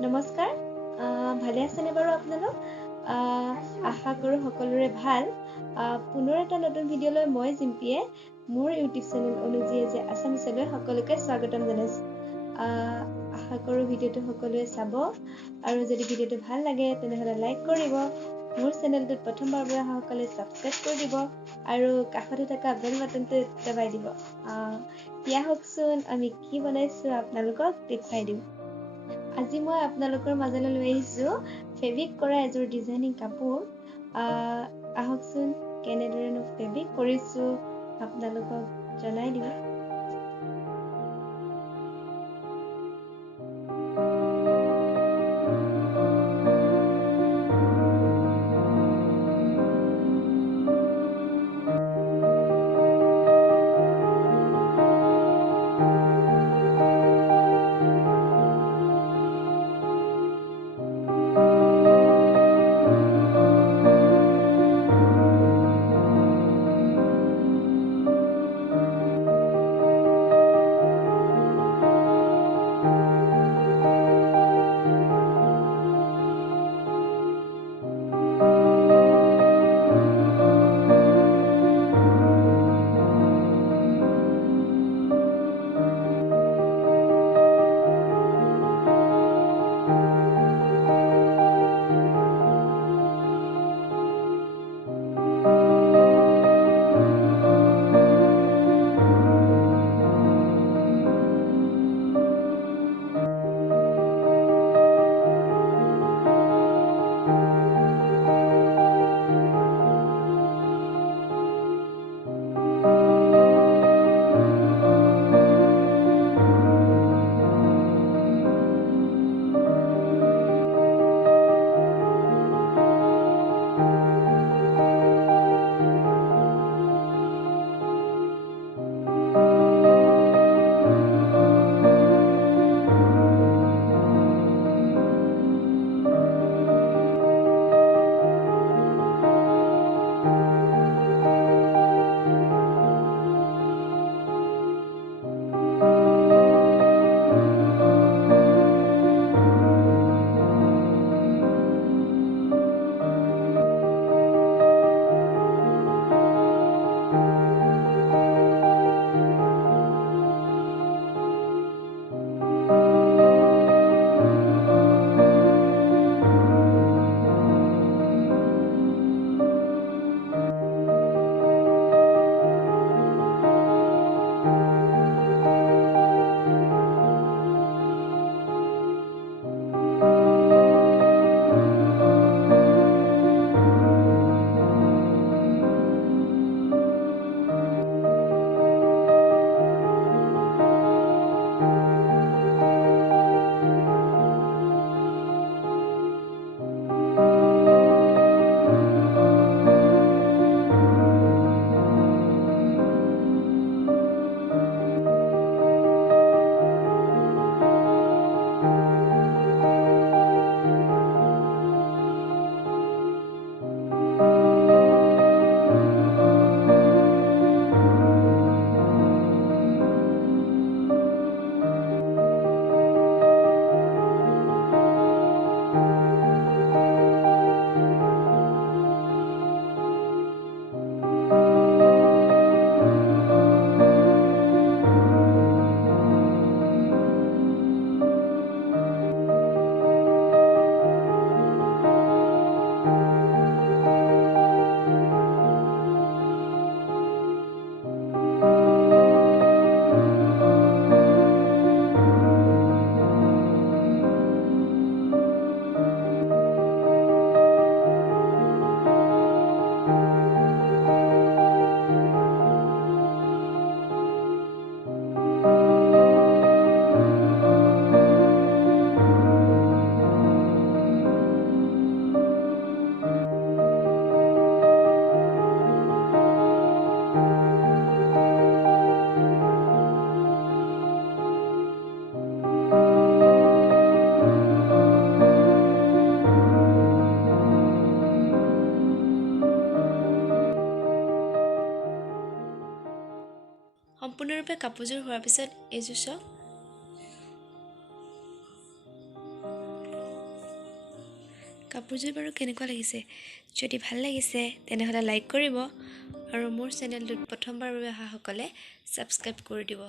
নমস্কাৰ, ভালে আছেনে বাৰু আপোনালোক? আশা কৰোঁ সকলোৰে ভাল। পুনৰ এটা নতুন ভিডিঅ'লৈ মই জিম্পীয়ে মোৰ ইউটিউব চেনেল অনুযায়ী যে আছামিছলৈ সকলোকে স্বাগতম জনাইছোঁ। আশা কৰোঁ ভিডিঅ'টো সকলোৱে চাব আৰু যদি ভিডিঅ'টো ভাল লাগে তেনেহ'লে লাইক কৰিব। মোৰ চেনেলটোত প্ৰথমবাৰ পৰা সকলোৱে ছাবস্ক্ৰাইব কৰি দিব আৰু কাষতে থকা বেল বাটনটো দবাই দিব। দিয়া হওকচোন, আমি কি বনাইছোঁ আপোনালোকক দেখুৱাই দিম। আজি মই আপোনালোকৰ মাজলৈ লৈ আহিছোঁ ফেব্ৰিক কৰা এযোৰ ডিজাইনিং কাপোৰ। আহকচোন কেনেদৰেনো ফেব্ৰিক কৰিছোঁ আপোনালোকক জনাই দিওঁ। সম্পূৰ্ণৰূপে কাপোৰযোৰ হোৱাৰ পিছত এইযোৰ চাওক। কাপোৰযোৰ বাৰু কেনেকুৱা লাগিছে? যদি ভাল লাগিছে তেনেহ'লে লাইক কৰিব আৰু মোৰ চেনেলটোত প্ৰথমবাৰৰ বাবে অহাসকলে ছাবস্ক্ৰাইব কৰি দিব।